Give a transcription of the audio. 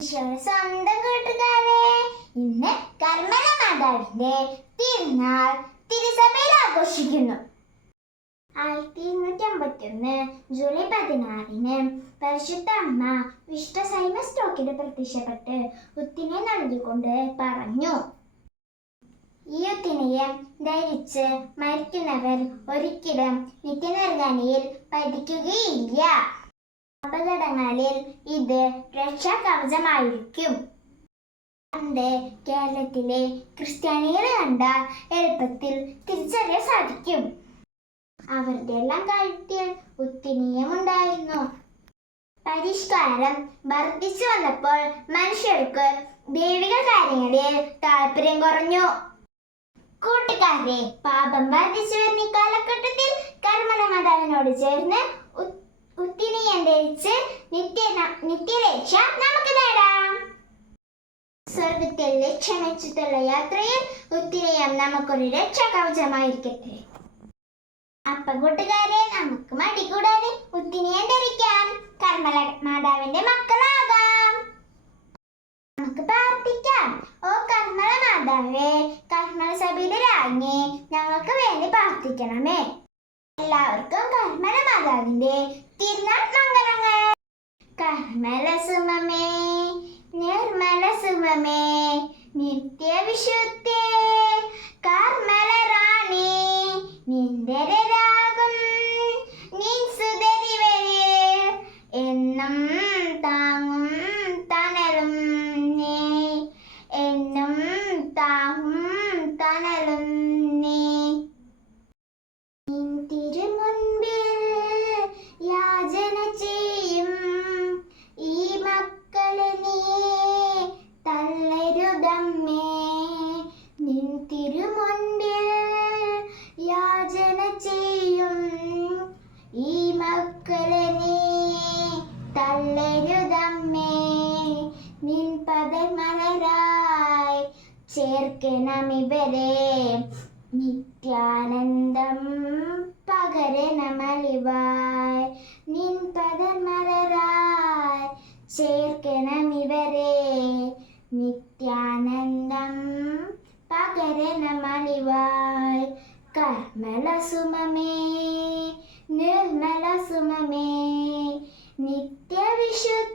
സ്വന്തം കൂട്ടുകാരെ, ഇന്ന് കർമ്മല മാതാവിന്റെ തിരുനാൾ തിരുസഭയിൽ ആഘോഷിക്കുന്നു. 1251 ജൂലൈ 16 പരിശുദ്ധ അമ്മ വിശുദ്ധ സൈമസ് സ്റ്റോക്കിൽ പ്രത്യക്ഷപ്പെട്ട് ഉത്തിനെ നൽകിക്കൊണ്ട് പറഞ്ഞു: ഈ ഉത്തിനയെ ധരിച്ച് മരിക്കുന്നവർ ഒരിക്കലും നിത്യനിർഗാനിയിൽ പതിക്കുകയില്ല. അപകടങ്ങളിൽ ഇത് രക്ഷാകവചമായിരിക്കും. പണ്ട് കേരളത്തിലെ ക്രിസ്ത്യാനികളെ കണ്ടാൽ എളുപ്പത്തിൽ തിരിച്ചറിയാൻ സാധിക്കും. അവരുടെ എല്ലാം കഴുത്തിൽ ഉത്തിനീയമുണ്ടായിരുന്നു. പരിഷ്കാരം വർദ്ധിച്ചു വന്നപ്പോൾ മനുഷ്യർക്ക് ദൈവിക കാര്യങ്ങളിൽ താല്പര്യം കുറഞ്ഞു. കൂട്ടുകാരെ, പാപം വർദ്ധിച്ചു വരുന്ന കാലഘട്ടത്തിൽ കർമ്മല മാതാവിനോട് ചേർന്ന് ഉത്തിനീയം ധരിച്ച് നിത്യരക്ഷ നമുക്ക് നേടാം. സ്വർഗത്തിൽ ലക്ഷ്യമെച്ചുള്ള യാത്രയിൽ ഉത്തിനീയം നമുക്കൊരു രക്ഷാകവചമായിരിക്കട്ടെ. അപ്പൊ കൂട്ടുകാരെ, നമുക്ക് മടി കൂടാതെ ഉത്തിനീയം ധരിക്കാം, കർമ്മല മാതാവിന്റെ മക്കളാകാം. നമുക്ക് പ്രാർത്ഥിക്കാം. ഓ കർമ്മല മാതാവേ, കർമ്മല സഭയുടെ രാജ്ഞി, ഞങ്ങൾക്ക് വേണ്ടി പ്രാർത്ഥിക്കണമേ. എല്ലാവർക്കും കർമ്മല മാതാവിന്റെ തിരുനാൾ മംഗളങ്ങൾ. കർമ്മല സുമമേ, നിർമ്മല സുമമേ, നിത്യവിശുദ്ധേ, കർമ്മല റാണി, നിന്ദരാകും നിൻ സുതരിവരെ എന്നും താങ്ങും തണലും നീ, എന്നും താങ്ങും തണലും നീ. നിൻ തിരുമുൻപിൽ യാചന ചെയ്യും ഈ മക്കളെ നീ തള്ളരുതമ്മേ. നിൻ തിരുമുൻപിൽ യാചന ചെയ്യും ഈ മക്കളെ നീ തള്ളരുതമ്മേ. നിൻ പദമലരായി ചേർക്കണമിവരെ, നിത്യാനന്ദം പകരണമലിവായി. നിൻ പദമലരായി ചേർക്കണമിവരെ, നിത്യാനന്ദം പകരണമലിവായി. കർമ്മല സുമമേ, നിർമ്മല സുമമേ, നിത്യവിശുദ്ധ